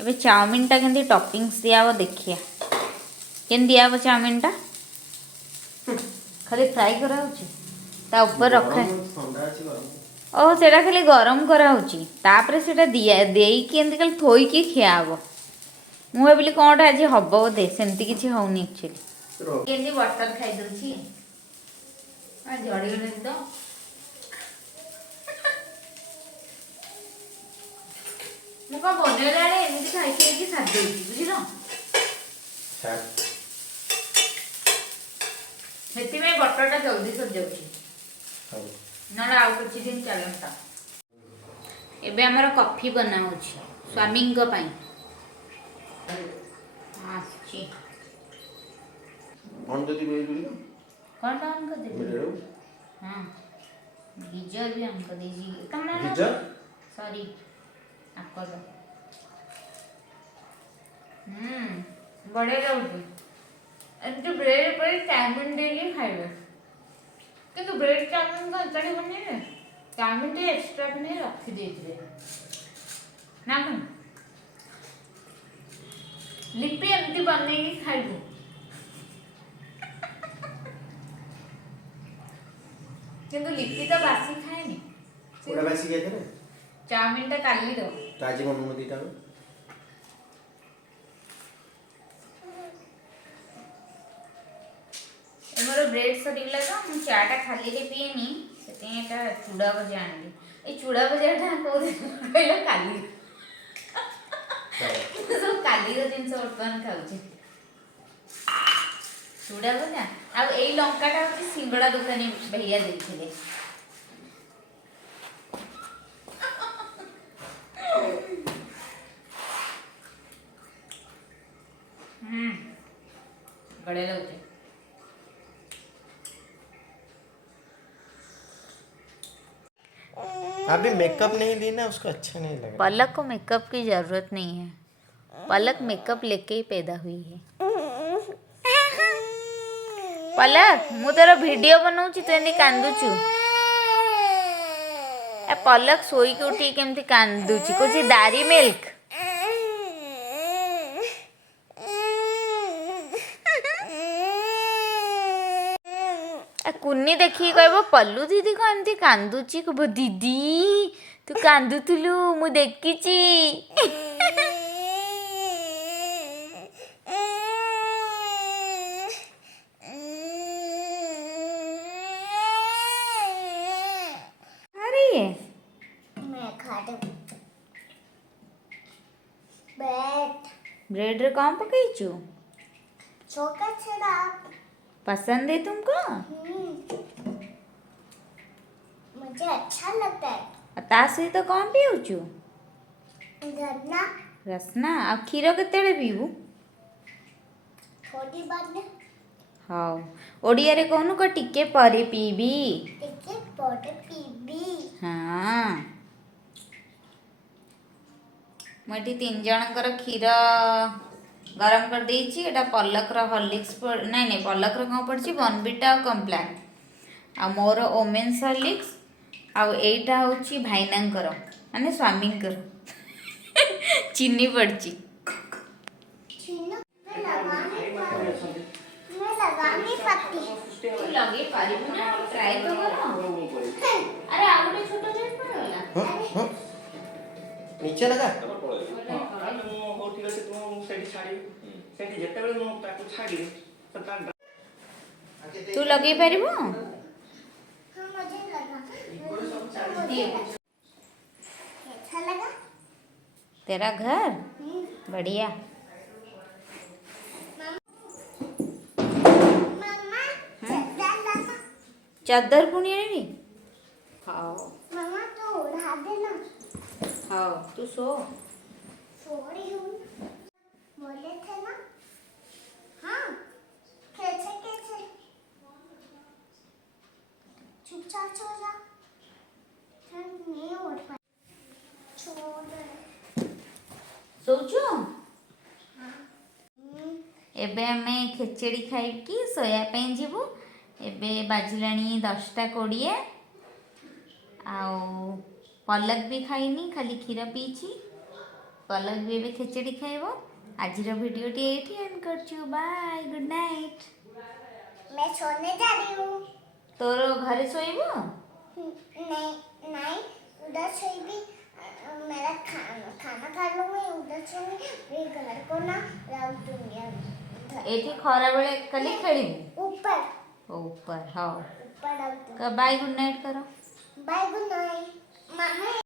एबे चाउमीन टा केंदी टॉपिंग्स दिया देखिए केन दिया चाउमीन टा खाली फ्राई करा होची ता ऊपर रखा ओह सेटा खाली गरम करा होची तापर सेटा दिया देई केंदी खाली थोई की खिया हबो मु भाबिली कोनटा आज हबो बोधे सेमती किछि होउनी एक्चुअली केंदी बटर खाई दोची आ जड़ी गने तो मु का बनेला रे एमती खाई के साथ देची बुझिलो हेती में बटरटा जल्दी सर जाउची नला आउ कुछ दिन चलता एबे हमर कॉफी बना होची स्वामी को पई आछि ऑन जदी बेली कौन ऑन कर दे हां गीजर भी ऑन कर दीजिए कमरा गीजर सॉरी आपको बड़े रहउची एंटी ब्रेड पर चाउमीन डेली खाइबे किंतु ब्रेड चाउमीन का चढ़ी बने रे चाउमीन टे एक्स्ट्रा बने रखी देइथिले ना कौन लिपि एमती बने की खाइबो किंतु लिपि तो बासी खाएनी कोड़ा बासी गए थे चाउमीन टा काली दो ताजी मम्मी दीटा एमरो ब्रेड सरीला तो मु चाटा खाली रे पिएनी सेते एटा चूड़ा भजा आनली ए चूड़ा भजा टा को कहलो काली सब काली रो दिन से वर्तमान खाउची चूड़ा भजा आ एई लंका टा होची सिंगड़ा दुकानी भैया देथिले बड़े होते अभी मेकअप नहीं ली ना उसको अच्छा नहीं लग रहा पलक को मेकअप की जरूरत नहीं है पलक मेकअप लेके ही पैदा हुई है पलक मु तेरा वीडियो बनाऊची तू एंदी कांदुचु ए पलक सोई के उठी केमती कांदुची कुछ दारी मिल्क कुन्नी देखी कहब पल्लू दीदी को एमती कांदुची कहब दीदी तू कांदुथुलु मु देखिची अरे मैं खा दूं ब्रेड रे कौन पकईचु चौका छड़ा पसंद है तुमको मुझे अच्छा लगता है ता सहित तो कौन पिउचु धरना रसना आ क्षीर केतेले पीबू थोड़ी बात में हाउ ओडिया रे कहनु को टिके परे पीबी देखिए पाउडर पीबी हाँ मुझे 3 जनकर क्षीर गरम कर देइछि एटा पलक रो हॉर्लिक्स नहीं नहीं पलक रो कौन पड़छि बॉर्नविटा और कॉम्प्लान आ मोर ओमेन्स हॉर्लिक्स आ एटा होछि भाईनांकर माने स्वामींकर चीनी पड़छि मैं लगानी पड़ती तू लगे पारिबु ना ट्राई तो करो अरे आउटे छोटो जेट पड़ला नीचे लगा तू लगे पारिबु हाँ मुझे लगा अच्छा लगा तेरा घर बढ़िया मम्मा चद्दर लाना चादर पुणी आनी हाँ मम्मा तो उड़ा देना हाँ तू सो सो रही हूँ बोले थे ना हाँ कैसे कैसे चुपचाप सो जा ठंड नहीं उठ पाई छोड़ दे सोचो एबे आमे खेचेड़ी खाई कि सोया पे जीवु एबे बाजिलाणी 10:20 आउ पलक भी खाइनी खाली क्षीर पीछि पलक भी एबे खेचड़ी खाइबो। आजिर वीडियो टी एठी एंड करछु। Bye good night. मैं सोने जा रही हूँ। तोर घरे सोइबो? नहीं नहीं, उधर से भी मेरा खाना खा लूंगी, उधर से भी घर को ना रख दूंगी। एठी खरा बेले कली खेलिबो ऊपर ऊपर। हाँ ऊपर रख दूंगी। बाय गुड नाइट करो। Bye good night. मम्मी